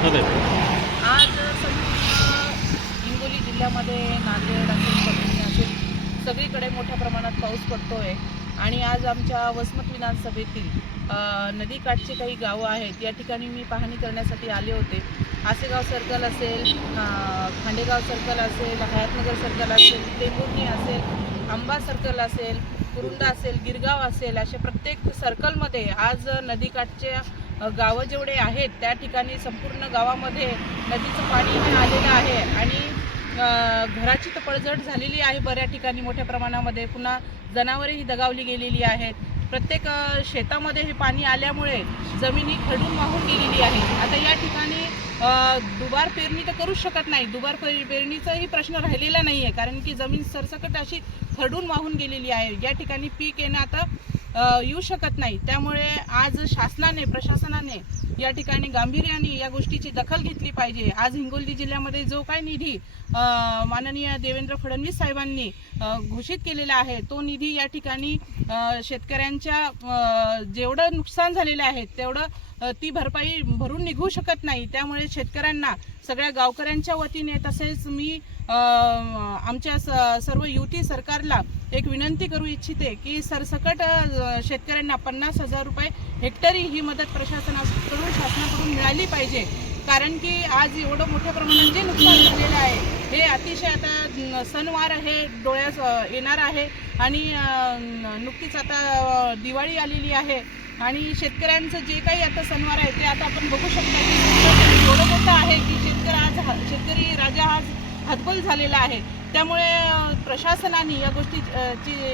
आज हिंगोली जिल्ह्यामध्ये नांदेड असेल परभणी असेल सगळीकडे मोठ्या प्रमाणात पाऊस पडतोय. आणि आज आमच्या वसमत विधानसभेतील अ, नदीकाठची काही गावं आहेत या ठिकाणी मी पाहणी करण्यासाठी आले होते. आसेगाव सर्कल असेल खांडेगाव सर्कल असेल हयातनगर सर्कल असेल टेंबुर्णी असेल आंबा सर्कल असेल कुरुंदा असेल गिरगाव असेल अशा प्रत्येक सर्कलमध्ये आज नदीकाठच्या गावं जेवढे आहेत त्या ठिकाणी संपूर्ण गावामध्ये नदीचं पाणी हे आलेलं आहे आणि घराची तर पडझड झालेली आहे बऱ्याच ठिकाणी मोठ्या प्रमाणामध्ये. पुन्हा जनावरेही दगावली गेलेली आहेत. प्रत्येक शेतामध्ये हे पाणी आल्यामुळे जमिनी खडून वाहून गेलेली आहे आता या ठिकाणी दुबार पेरणी तर करूच शकत नाही. दुबार पेरणीचाही प्रश्न राहिलेला नाही आहे कारण की जमीन सरसकट अशी खडून वाहून गेलेली आहे. या ठिकाणी पीक येणं आता येऊ शकत नाही. त्यामुळे आज शासनाने प्रशासनाने या ठिकाणी गांभीर्याने या गोष्टीची दखल घेतली पाहिजे. आज हिंगोली जिल्ह्यामध्ये जो काय निधी माननीय देवेंद्र फडणवीस साहेबांनी घोषित केलेला आहे तो निधी या ठिकाणी शेतकऱ्यांच्या जेवढं नुकसान झालेलं आहे तेवढं ती भरपाई भरून निघू शकत नाही. त्यामुळे शेतकऱ्यांना सगळ्या गावकऱ्यांच्या वतीने तसेच मी आमच्या स- सर्व युती सरकारला एक विनंती करू इच्छिते की सरसकट शेतकऱ्यांना पन्नास हजार रुपये हेक्टरी ही मदत प्रशासनाकडून शासनाकडून मिळाली पाहिजे. कारण की आज एवढं मोठ्या प्रमाणात जे नुकसान झालेलं आहे हे अतिशय आता सणवार हे डोळ्यास येणार आहे. आणि नुकतीच आता दिवाळी आलेली आहे. आणि शेतकऱ्यांचं जे काही आता सणवार आहे ते आता आपण बघू शकतो की एवढं मोठं आहे की शेतकरी आज शेतकरी राजा आज हतबल झालेला आहे. त्यामुळे प्रशासनाने या गोष्टी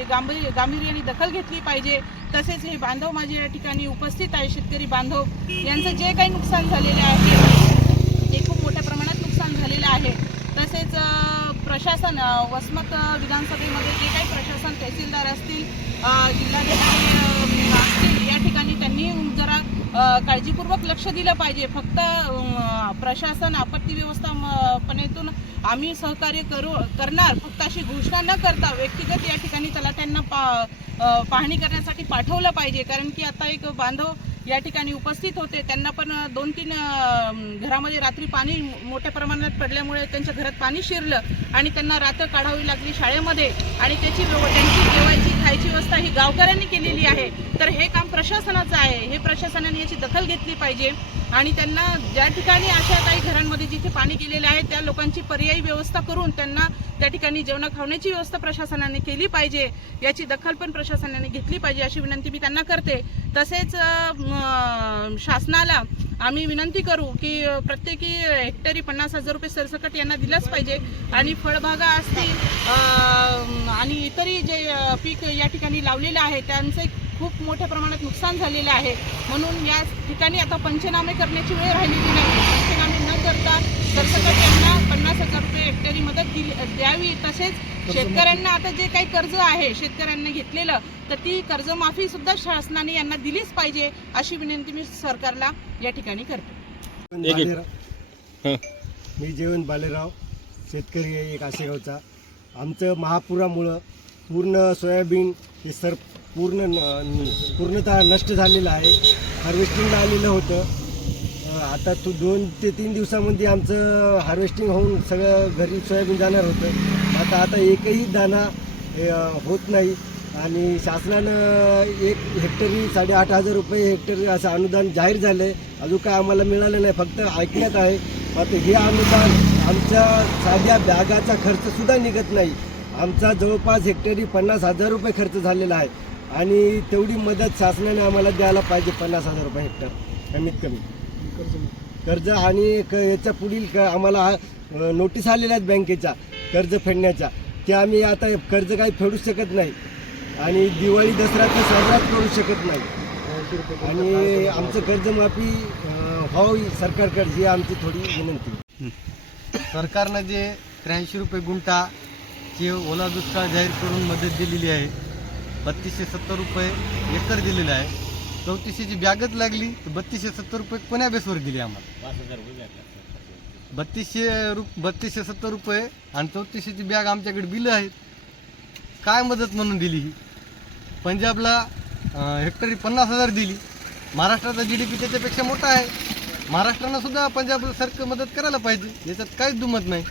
गांभीर ची गांभीर्याने दखल घेतली पाहिजे. तसेच हे बांधव माझे या ठिकाणी उपस्थित आहे शेतकरी बांधव. यांचं जे काही नुकसान झालेले आहे ते खूप मोठ्या प्रमाणात नुकसान झालेलं आहे. तसेच प्रशासन वसमत विधानसभेमध्ये जे काही प्रशासन तहसीलदार असतील जिल्हाधिकारी अ, जरा काळजीपूर्वक लक्ष दिलं पाहिजे. फक्त प्रशासन आपत्ती व्यवस्थापनेतून आम्ही सहकार्य करू करणार. फक्त अशी घोषणा न करता व्यक्तिगत या ठिकाणी तलाट्यांना पा पाहणी करण्यासाठी पाठवलं पाहिजे. कारण की आता एक बांधव या ठिकाणी उपस्थित होते. त्यांना पण दोन तीन घरामध्ये रात्री पाणी मोठ्या प्रमाणात पडल्यामुळे त्यांच्या घरात पाणी शिरलं आणि त्यांना रात्र काढावी लागली शाळेमध्ये. आणि त्याची त्यांची जेवायची खायची व्यवस्था ही गावकऱ्यांनी केलेली आहे. तर हे काम प्रशासनाचं आहे. हे प्रशासनाने याची दखल घेतली पाहिजे. आणि त्यांना ज्या ठिकाणी अशा काही घरांमध्ये जिथे पाणी गेलेले आहे त्या लोकांची पर्यायी व्यवस्था करून त्यांना त्या ठिकाणी जेवणा खावण्याची व्यवस्था प्रशासनाने केली पाहिजे. याची दखल पण प्रशासनाने घेतली पाहिजे अशी विनंती मी त्यांना करते. तसेच शासनाला आम्ही विनंती करू की प्रत्येकी हेक्टरी पन्नास हजार रुपये सरसकट यांना दिलाच पाहिजे. आणि फळबागा असतील आणि इतरही जे पीक या ठिकाणी लावलेलं आहे त्यांचे खूप मोठ्या प्रमाणात नुकसान झालेलं आहे. म्हणून या ठिकाणी आता पंचनामे करण्याची वेळ राहिलेली नाही. पंचनामे न करता सरसकट यांना पन्नास हजार रुपये हेक्टरी मदत दिली द्यावी. तसेच शेतकऱ्यांना आता जे काही कर्ज आहे शेतकऱ्यांनी घेतलेलं तर ती कर्जमाफी सुद्धा शासनाने यांना दिलीच पाहिजे अशी विनंती मी सरकारला या ठिकाणी करते. मी जेवण बालेराव शेतकरी आहे एक आशेगावचा. आमचं महापुरामुळं पूर्ण सोयाबीन हे सर पूर्ण न- पूर्णतः नष्ट झालेलं आहे. हार्वेस्टिंगला आलेलं होतं. आता तू दोन ते तीन दिवसामध्ये आमचं हार्वेस्टिंग होऊन सगळं घरी सोयाबीन जाणार होतं. आता आता एकही दाना होत नाही. आणि शासनानं एक हेक्टरी साडेआठ हजार रुपये हेक्टर असं अनुदान जाहीर झालं आहे अजून काय आम्हाला मिळालं नाही फक्त ऐकण्यात आहे. आता हे अनुदान आमच्या साध्या बॅगाचा खर्चसुद्धा निघत नाही. आमचा जवळपास हेक्टरी पन्नास हजार रुपये खर्च झालेला आहे. आणि तेवढी मदत शासनाने आम्हाला द्यायला पाहिजे पन्नास हजार रुपये हेक्टर कमीत कमी. कर्ज आणि क याच्या पुढील क आम्हाला हा, नोटीस आलेल्या आहेत बँकेच्या कर्ज फेडण्याच्या. ते आम्ही आता कर्ज काही फेडू शकत नाही. आणि दिवाळी दसरा तर साजराच करू शकत नाही. आणि आमचं कर्जमाफी व्हावी सरकारकडे ही आमची थोडी विनंती. सरकारनं जे त्र्याऐंशी रुपये गुंठा ची ओला दुष्काळ जाहीर करून मदत दिलेली आहे बत्तीसशे सत्तर रुपये एकर दिलेलं आहे. चौतीसशेची बॅगच लागली तर बत्तीसशे सत्तर रुपये कोण्या बेसवर दिली आम्हाला? बत्तीसशे रु बत्तीसशे सत्तर रुपये आणि चौतीसशेची बॅग आमच्याकडे बिलं आहेत. काय मदत म्हणून दिली ही? पंजाबला अं, हेक्टरी पन्नास हजार दिली. महाराष्ट्राचा जी डी पी त्याच्यापेक्षा मोठा आहे. महाराष्ट्रानं सुद्धा पंजाब सरकार मदत करायला पाहिजे. याच्यात काहीच दुमत नाही.